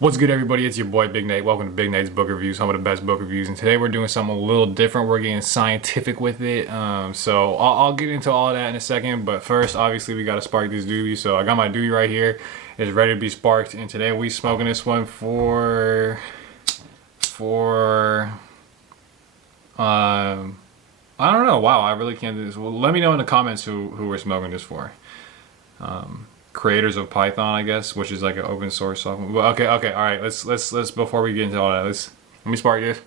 What's good, everybody? It's your boy Big Nate. Welcome to Big Nate's Book Reviews, home of the best book reviews. And today we're doing something a little different. We're getting scientific with it. So I'll get into all of that in a second. But first, obviously, we got to spark this doobie. So I got my doobie right here. It's ready to be sparked. And today we smoking this one for I don't know. Wow, I really can't do this. Well, let me know in the comments who we're smoking this for. Creators of Python, I guess, which is like an open source software. Well, okay, all right. Let's before we get into all that, let me spark this,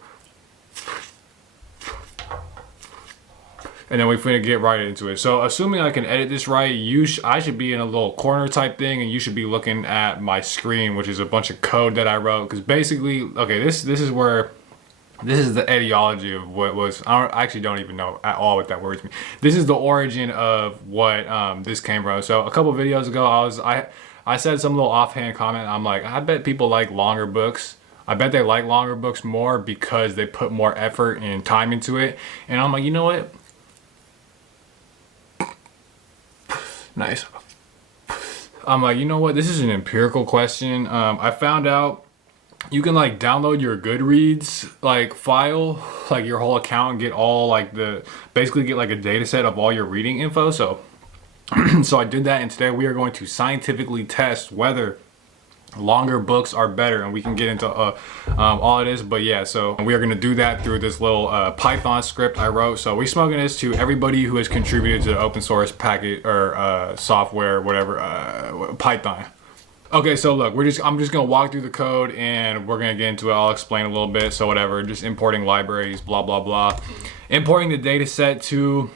and then we're gonna get right into it. So, assuming I can edit this right, I should be in a little corner type thing, and you should be looking at my screen, which is a bunch of code that I wrote. Because basically, okay, this is the etiology of what was. I actually don't even know at all what that word means. This is the origin of what this came from. So a couple videos ago, I said some little offhand comment. I'm like, I bet people like longer books. I bet they like longer books more because they put more effort and time into it. And I'm like, you know what? Nice. I'm like, you know what? This is an empirical question. I found out you can like download your Goodreads like file, like your whole account, and get all like basically get like a data set of all your reading info. So so I did that, and today we are going to scientifically test whether longer books are better, and we can get into all of this. But yeah, so we are going to do that through this little Python script I wrote. So we smoking this to everybody who has contributed to the open source packet or software, whatever, Python. Okay, so look, I'm just gonna walk through the code and we're gonna get into it. I'll explain a little bit. So whatever, just importing libraries, blah blah blah, importing the data set too,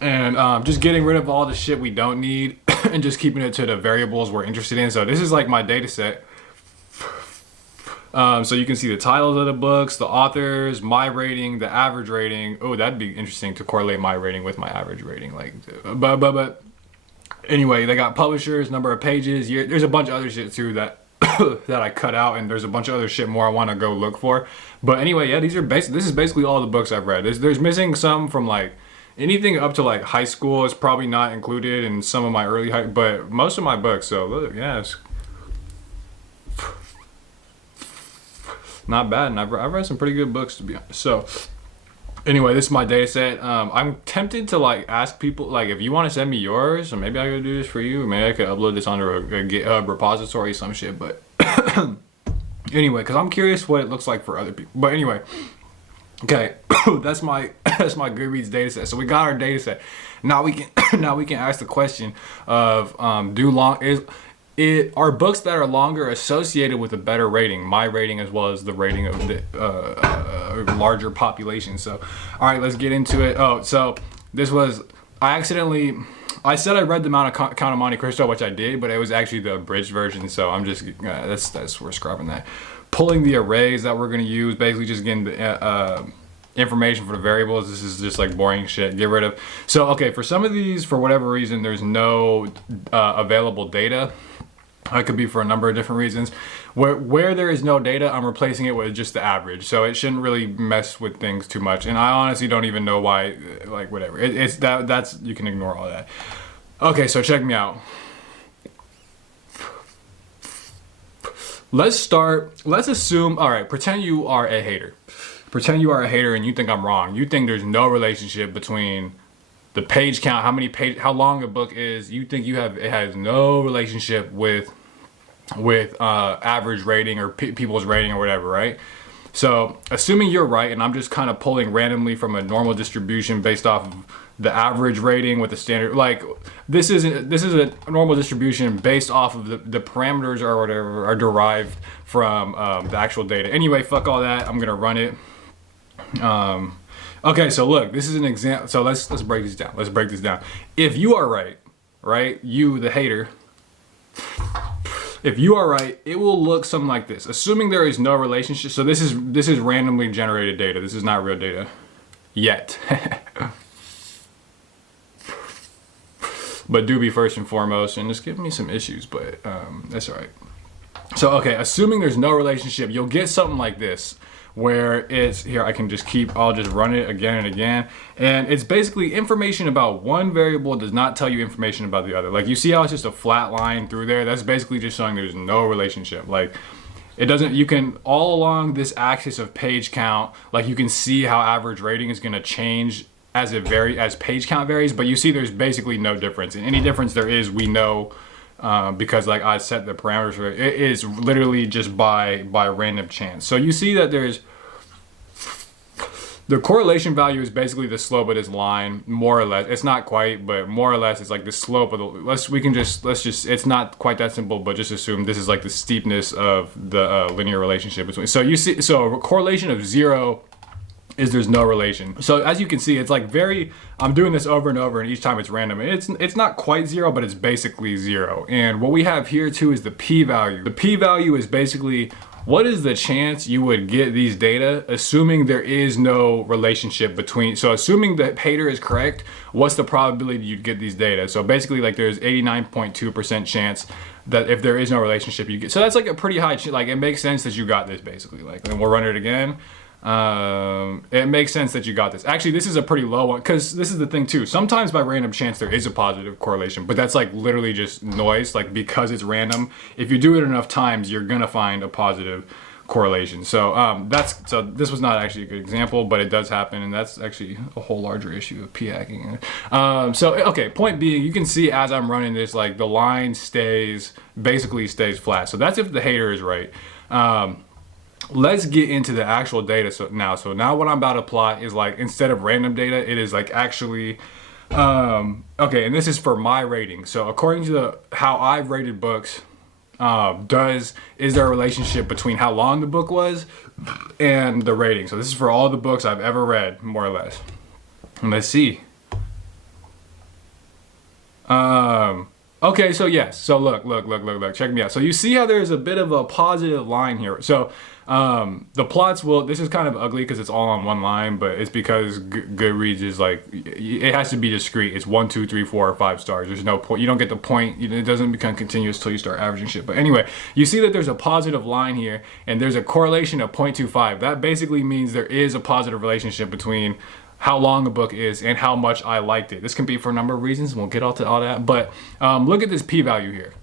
and just getting rid of all the shit we don't need and just keeping it to the variables we're interested in. So this is like my data set. So you can see the titles of the books, the authors, my rating, the average rating. Oh, that'd be interesting to correlate my rating with my average rating. Like, but. Anyway, they got publishers, number of pages. There's a bunch of other shit too that that I cut out, and there's a bunch of other shit more I want to go look for. But anyway, yeah, this is basically all the books I've read. There's missing some from like anything up to like high school is probably not included in some of my early but most of my books. So look, yeah, it's not bad, and I've read some pretty good books, to be honest. So anyway, this is my data set. I'm tempted to like ask people like if you want to send me yours, or maybe I could do this for you. Maybe I could upload this onto a GitHub repository, some shit. But anyway, because I'm curious what it looks like for other people. But anyway, okay, that's my Goodreads data set. So we got our data set. Now we can ask the question of are books that are longer associated with a better rating, my rating as well as the rating of the larger population. So all right, let's get into it. Oh, so this was I said I read the Count of Monte Cristo, which I did, but it was actually the abridged version. So I'm just we're scrubbing that, pulling the arrays that we're going to use, basically just getting the information for the variables. This is just like boring shit, get rid of. So okay, for some of these, for whatever reason, there's no available data. It could be for a number of different reasons. Where there is no data, I'm replacing it with just the average. So it shouldn't really mess with things too much. And I honestly don't even know why, like whatever. That's you can ignore all that. Okay, so check me out. Let's assume, all right, pretend you are a hater. Pretend you are a hater and you think I'm wrong. You think there's no relationship between the page count, how long a book is. You think it has no relationship with average rating or people's rating or whatever, right? So assuming you're right, and I'm just kind of pulling randomly from a normal distribution based off of the average rating with the standard, like this is a normal distribution based off of the parameters or whatever are derived from the actual data. Anyway, fuck all that. I'm gonna run it. Okay, so look, this is an example. So let's break this down. Let's break this down. If you are right, you the hater, if you are right, it will look something like this. Assuming there is no relationship. So this is randomly generated data. This is not real data yet. But do be first and foremost, and it's giving me some issues, but that's all right. So okay, assuming there's no relationship, you'll get something like this, where it's here. I'll just run it again and again, and it's basically information about one variable does not tell you information about the other. Like you see how it's just a flat line through there? That's basically just showing there's no relationship. Like It doesn't, you can, all along this axis of page count, like you can see how average rating is going to change as as page count varies, but you see there's basically no difference. And any difference there is, we know, because like I set the parameters for it, it is literally just by random chance. So you see that there's, the correlation value is basically the slope of this line, more or less. It's not quite, but more or less it's like the slope of the, let's just, it's not quite that simple, but just assume this is like the steepness of the linear relationship between. So you see, so a correlation of 0 is there's no relation. So as you can see, it's like I'm doing this over and over, and each time it's random. It's not quite 0, but it's basically 0. And what we have here too is the p-value. The p-value is basically, what is the chance you would get these data assuming there is no relationship between, so assuming that Hader is correct, what's the probability you'd get these data? So basically like there's 89.2% chance that if there is no relationship you get, so that's like a pretty high, like it makes sense that you got this basically, like, and we'll run it again. It makes sense that you got this. Actually, this is a pretty low one, because this is the thing too. Sometimes by random chance there is a positive correlation, but that's like literally just noise. Like because it's random, if you do it enough times, you're gonna find a positive correlation. So so this was not actually a good example, but it does happen, and that's actually a whole larger issue of p-hacking. So okay, point being, you can see as I'm running this, like the line basically stays flat. So that's if the Hader is right. Let's get into the actual data. So now what I'm about to plot is like, instead of random data, it is like actually, okay, and this is for my rating. So according to how I've rated books, is there a relationship between how long the book was and the rating? So this is for all the books I've ever read, more or less. And let's see. Okay, so yes, so look, check me out. So you see how there's a bit of a positive line here. So the plots this is kind of ugly because it's all on one line, but it's because Goodreads is like, it has to be discrete. It's 1, 2, 3, 4, or 5 stars. There's no point. You don't get the point. It doesn't become continuous till you start averaging shit. But anyway, you see that there's a positive line here, and there's a correlation of 0.25. That basically means there is a positive relationship between how long a book is and how much I liked it. This can be for a number of reasons. We'll get all to all that. But look at this p-value here.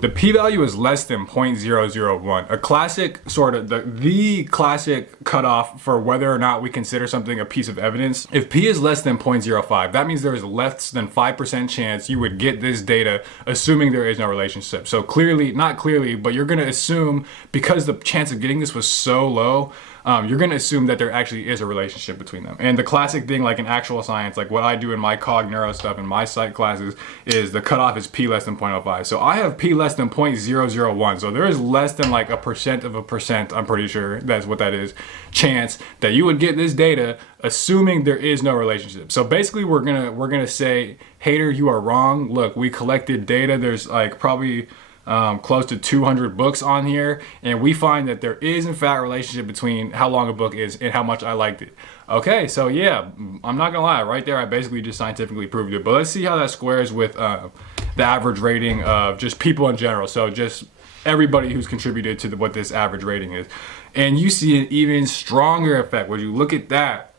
The p-value is less than 0.001. A classic sort of, the classic cutoff for whether or not we consider something a piece of evidence. If p is less than 0.05, that means there is less than 5% chance you would get this data, assuming there is no relationship. So clearly, not clearly, but you're gonna assume, because the chance of getting this was so low, you're gonna assume that there actually is a relationship between them. And the classic thing, like in actual science, like what I do in my cog neuro stuff in my psych classes, is the cutoff is p less than 0.05. So I have p less than 0.001. So there is less than like 1% of a percent, I'm pretty sure that's what that is, chance that you would get this data, assuming there is no relationship. So basically we're gonna say, Hader, you are wrong. Look, we collected data. There's like probably close to 200 books on here, and we find that there is in fact a relationship between how long a book is and how much I liked it. Okay, so yeah, I'm not gonna lie, right there I basically just scientifically proved it. But let's see how that squares with the average rating of just people in general. So just everybody who's contributed to what this average rating is. And you see an even stronger effect. When you look at that,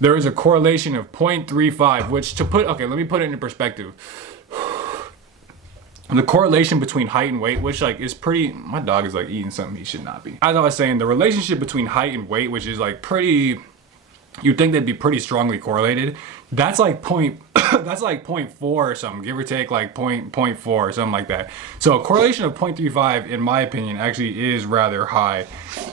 there is a correlation of 0.35, which okay, let me put it into perspective. The correlation between height and weight, which like is pretty, my dog is like eating something he should not be. As I was saying, the relationship between height and weight, which is like pretty, you'd think they'd be pretty strongly correlated. That's like that's like 0.4 or something, give or take like 0.4 or something like that. So a correlation of 0.35, in my opinion, actually is rather high.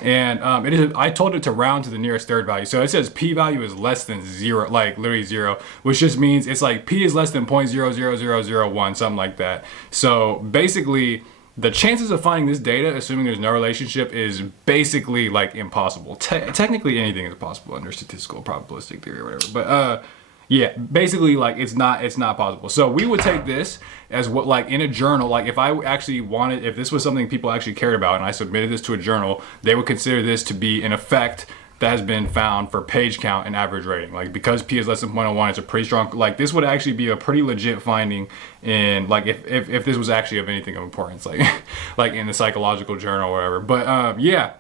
And it is, I told it to round to the nearest third value. So it says p-value is less than 0, like literally 0, which just means it's like p is less than 0.00001, something like that. So basically, the chances of finding this data, assuming there's no relationship, is basically like impossible. Technically anything is possible under statistical probabilistic theory or whatever. But yeah, basically like it's not possible. So we would take this as what, like in a journal, like if I actually wanted, if this was something people actually cared about and I submitted this to a journal, they would consider this to be an effect that has been found for page count and average rating. Like because p is less than 0.01, it's a pretty strong, like this would actually be a pretty legit finding in, like if this was actually of anything of importance, like like in the psychological journal or whatever. But yeah.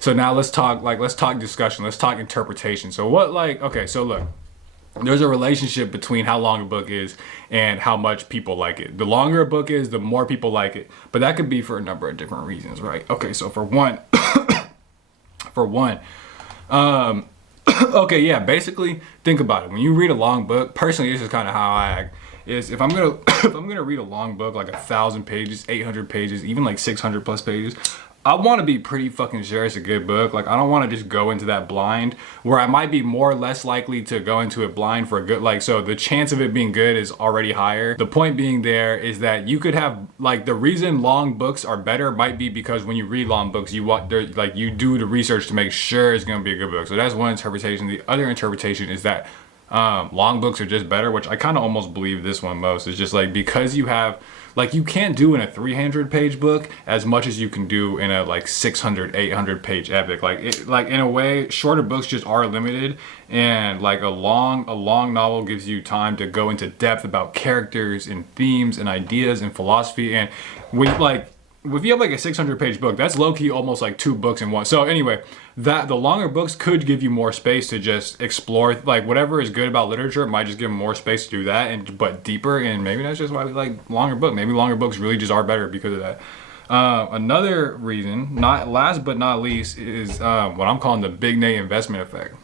So now let's talk discussion, let's talk interpretation. So what, like, okay, so look, there's a relationship between how long a book is and how much people like it. The longer a book is, the more people like it. But that could be for a number of different reasons, right? Okay, so for one, okay, yeah, basically think about it. When you read a long book, personally, this is kind of how I act. Is if I'm gonna if I'm gonna read a long book like 1,000 pages, 800 pages, even like 600 plus pages, I want to be pretty fucking sure it's a good book. Like I don't want to just go into that blind, where I might be more or less likely to go into it blind for a good, like, so the chance of it being good is already higher. The point being there is that you could have, like, the reason long books are better might be because when you read long books, you want, like, you do the research to make sure it's gonna be a good book. So that's one interpretation. The other interpretation is that long books are just better, which I kind of almost believe this one most. It's just like, because you have, like, you can't do in a 300 page book as much as you can do in a like 600, 800 page epic. Like it, like in a way, shorter books just are limited, and like a long novel gives you time to go into depth about characters and themes and ideas and philosophy. And we like, if you have like a 600 page book, that's low-key almost like 2 books in one. So anyway, that the longer books could give you more space to just explore, like, whatever is good about literature. It might just give them more space to do that, and but deeper. And maybe that's just why we like longer books. Maybe longer books really just are better because of that. Another reason, not last but not least, is what I'm calling the Big Nate investment effect,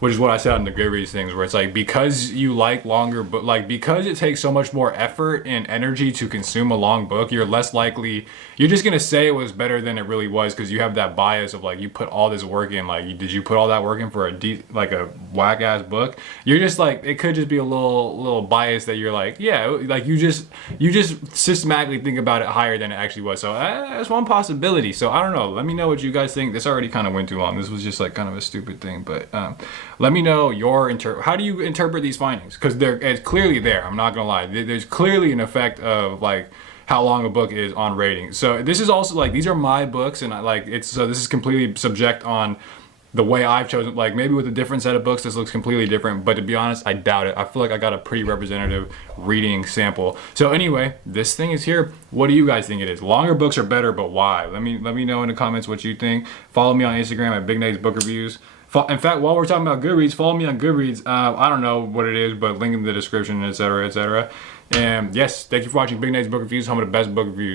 which is what I said on the Goodreads things, where it's like, because you like longer, but like, because it takes so much more effort and energy to consume a long book, you're less likely, you're just gonna say it was better than it really was, because you have that bias of like, you put all this work in, like, did you put all that work in for like a whack ass book? You're just like, it could just be a little bias that you're like, yeah, like you just systematically think about it higher than it actually was. So that's one possibility. So I don't know. Let me know what you guys think. This already kind of went too long. This was just like kind of a stupid thing, but let me know your how do you interpret these findings? Because it's clearly there. I'm not gonna lie. There's clearly an effect of like how long a book is on ratings. So this is also like, these are my books, and I like it's, so this is completely subject on the way I've chosen. Like maybe with a different set of books, this looks completely different. But to be honest, I doubt it. I feel like I got a pretty representative reading sample. So anyway, this thing is here. What do you guys think it is? Longer books are better, but why? Let me know in the comments what you think. Follow me on Instagram at Big Nate's Book Reviews. In fact, while we're talking about Goodreads, follow me on Goodreads. I don't know what it is, but link in the description, etc., etc. And yes, thank you for watching Big Nate's Book Reviews, home of the best book reviews.